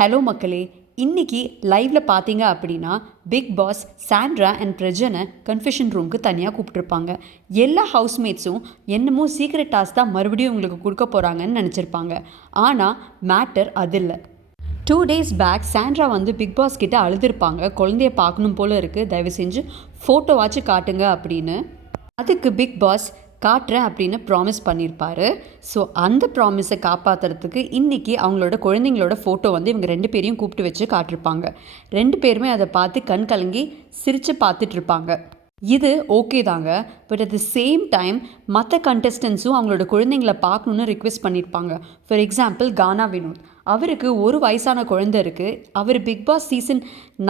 Hello மக்களே, இன்னைக்கு லைவ்ல பார்த்தீங்க அப்படின்னா பிக் பாஸ் சாண்ட்ரா அண்ட் பிரஜனை கன்ஃபெஷன் ரூமுக்கு தனியாக கூப்பிட்டுருப்பாங்க. எல்லா ஹவுஸ்மேட்ஸும் என்னமோ சீக்ரெட் டாஸ்க் தான் மறுபடியும் உங்களுக்கு கொடுக்க போகிறாங்கன்னு நினச்சிருப்பாங்க. ஆனால் மேட்டர் அது இல்லை. 2 days பேக் சாண்ட்ரா வந்து பிக் பாஸ் கிட்ட அழுதுருப்பாங்க. குழந்தைய பார்க்கணும் போல இருக்குது, தயவு செஞ்சு ஃபோட்டோவாச்சும் காட்டுங்க அப்படின்னு. அதுக்கு பிக் பாஸ் காட்டுறேன் அப்படின்னு ப்ராமிஸ் பண்ணியிருப்பாரு. ஸோ அந்த ப்ராமிஸை காப்பாற்றுறதுக்கு இன்றைக்கி அவங்களோட குழந்தைங்களோட ஃபோட்டோ வந்து இவங்க 2 பேரையும் கூப்பிட்டு வச்சு காட்டிருப்பாங்க. 2 பேருமே அதை பார்த்து கண் கலங்கி சிரித்து பார்த்துட்ருப்பாங்க. இது ஓகே தாங்க. But at the same time மற்ற கண்டஸ்டன்ஸும் அவங்களோட குழந்தைங்கள பார்க்கணுன்னு ரிக்வெஸ்ட் பண்ணியிருப்பாங்க. ஃபார் எக்ஸாம்பிள் கானா வினோத், அவருக்கு ஒரு வயசான குழந்தை இருக்குது. அவர் பிக் பாஸ் சீசன்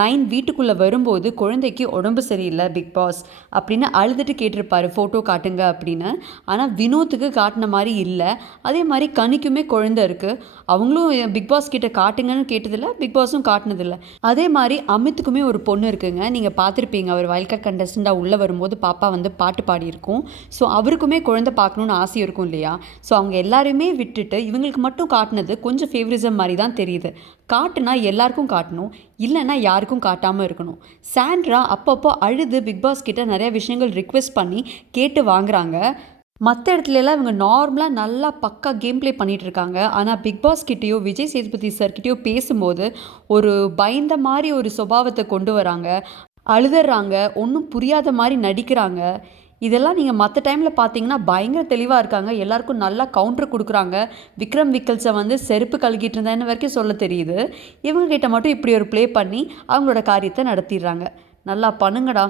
9 வீட்டுக்குள்ளே வரும்போது குழந்தைக்கு உடம்பு சரியில்லை பிக் பாஸ் அப்படின்னு அழுதுட்டு கேட்டிருப்பாரு ஃபோட்டோ காட்டுங்க அப்படின்னு. ஆனால் வினோத்துக்கு காட்டின மாதிரி இல்லை. அதே மாதிரி கனிக்குமே குழந்தை இருக்குது, அவங்களும் பிக் பாஸ் கிட்ட காட்டுங்கன்னு கேட்டதில்லை, பிக் பாஸும் காட்டினதில்லை. அதே மாதிரி அமித்துக்குமே ஒரு பொண்ணு இருக்குங்க, நீங்கள் பார்த்துருப்பீங்க. அவர் வைல்ட் கார்ட் கண்டஸ்டண்ட்டாக உள்ளே வரும்போது பாப்பா வந்து பாட்டு பாடியிருக்கும். ஸோ அவருக்குமே குழந்தை பார்க்கணுன்னு ஆசை இருக்கும் இல்லையா? ஸோ அவங்க எல்லாருமே விட்டுட்டு இவங்களுக்கு மட்டும் காட்டினது கொஞ்சம் ஃபேவரிசம் மாதிரி தான் தெரியுது. காட்டுனா எல்லாருக்கும் காட்டணும், இல்லைன்னா யாருக்கும் காட்டாமல் இருக்கணும். சாண்ட்ரா அப்பப்போ அழுது பிக் பாஸ் கிட்ட நிறைய விஷயங்கள் ரிக்வெஸ்ட் பண்ணி கேட்டு வாங்குறாங்க. மற்ற இடத்துலலாம் இவங்க நார்மலாக நல்லா பக்கா கேம் ப்ளே பண்ணிகிட்ருக்காங்க. ஆனால் பிக் பாஸ் கிட்டேயோ விஜய் சேதுபதி சார்கிட்டயோ பேசும்போது ஒரு பயந்த மாதிரி ஒரு சுபாவத்தை கொண்டு வராங்க. அழுதுறாங்க, ஒன்றும் புரியாத மாதிரி நடிக்கிறாங்க. இதெல்லாம் நீங்கள் மற்ற டைமில் பார்த்தீங்கன்னா பயங்கர தெளிவாக இருக்காங்க, எல்லாருக்கும் நல்லா கவுண்டர் கொடுக்குறாங்க. விக்ரம் விக்கல்ஸை வந்து செருப்பு கழுகிட்டு இருந்தேன்னு வரைக்கும் சொல்ல தெரியுது. இவங்ககிட்ட மட்டும் இப்படி ஒரு ப்ளே பண்ணி அவங்களோட காரியத்தை நடத்திடுறாங்க. நல்லா பண்ணுங்கடா.